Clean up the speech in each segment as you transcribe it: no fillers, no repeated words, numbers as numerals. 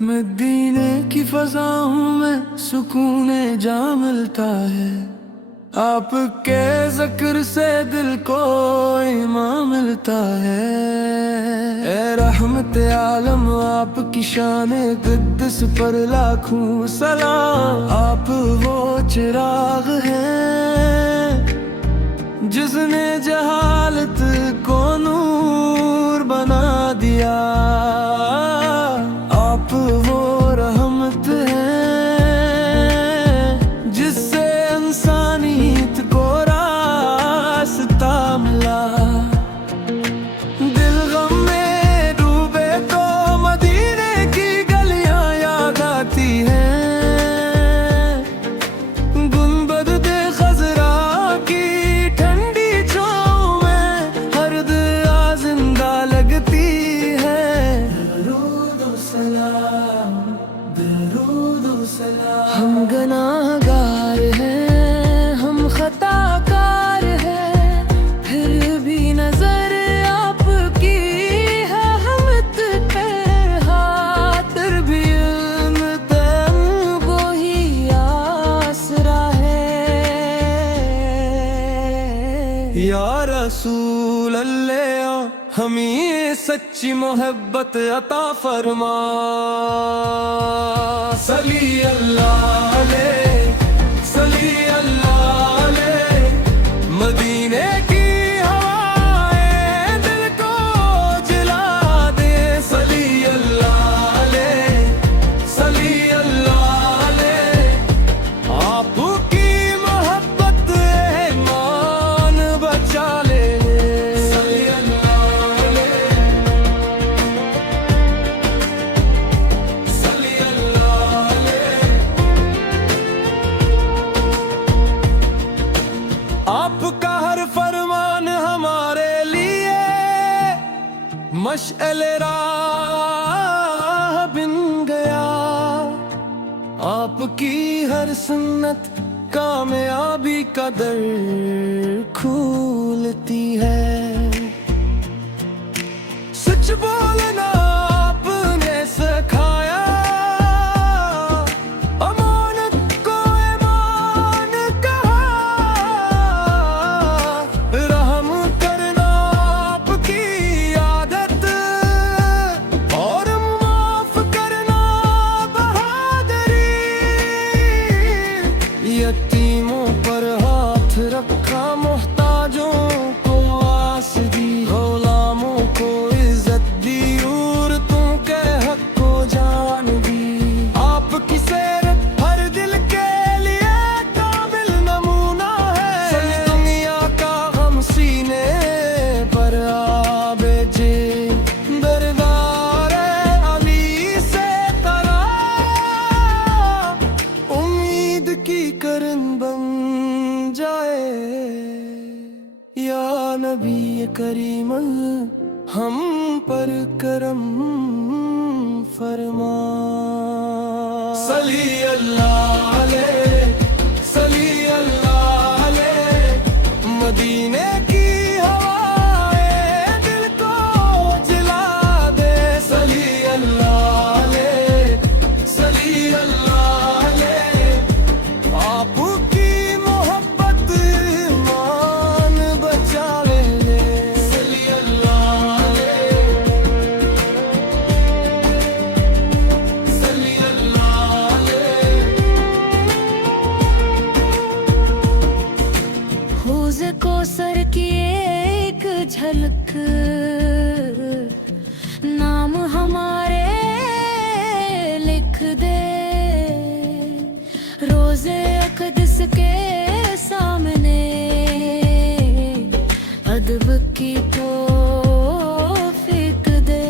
मदीने की फजा हूँ मैं, सुकून जा मिलता है। आपके ज़िक्र से दिल को ईमान मिलता है। ए रहमत आलम आपकी शान क़ुद्दस पर लाखों सलाम। आप वो चिराग हैं जिसने जहालत को नूर बना दिया। आप वो रहमत हैं जिससे इंसानियत को रास्ता मिला। दिल गम में डूबे तो मदीने की गलियां याद आती हैं। गुंबद दे खजरा की ठंडी छाँव में हर दुआ जिंदा लगती है। दरूद सलाम, दरूद सलाम। हम गुनाहगार हैं, हम खताकार हैं, फिर भी नजर आपकी है हम पे। हाथर भी को ही आसरा है। या रसूल अल्लाह हमें सच्ची मोहब्बत अता फरमा। सली अल्लाह अलैह, सली अल्लाह अलैह। मदीने की हवाएं दिल को जिला दे। सली अल्लाह अलैह, सली अल्लाह अलैह। आपकी मोहब्बत ईमान बचा ले। सली अल्लाह अलैह, सली अल्लाह अलैह। आपका हर फरमान हमारे लिए मशअले राह बिन गया। आपकी हर सुन्नत कामयाबी का दर खोलती है। सच बोलना आपने सिखाया, अमानत को ईमान कहा। रहम करना आपकी आदत और माफ करना बहादुरी। यतीमों पर हाथ रखा, मोहताजों को आस दी। गुलामों को इज्जत दी, औरतों के हक को जान दी। आपकी सीरत हर दिल के लिए काबिल नमूना है। सारी दुनिया का गम सीने पर आ बेचे। दरबार अली से तरा उम्मीद की करन बन जाए। या नबी करीम हम पर करम फरमा। सली अल्लाह अलैह, सली अल्लाह अलैह। मदीने की हवाएं दिल को जिला दे। सली अल्लाह अलैह, सली अल्लाह अलैह। आपकी मोहब्बत ईमान बचा ले। सली अल्लाह अलैह, सली अल्लाह अलैह। हौज़ कौसर की एक झलक, नाम हमारे लिख दे। रोज़े अक़दस के सामने अदब की तौफ़ीक़ दे।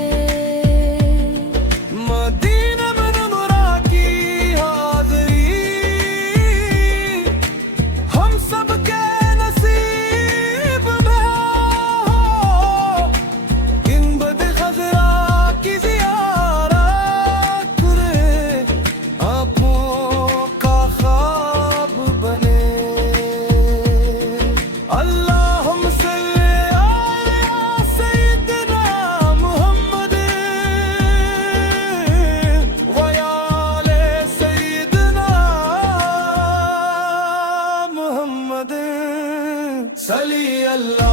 मदीना मुनव्वरा की हाज़री हम सबके नसीब में हो। गुंबद खज़रा की ज़ियारत रे, आँखों का ख्वाब अल्लाह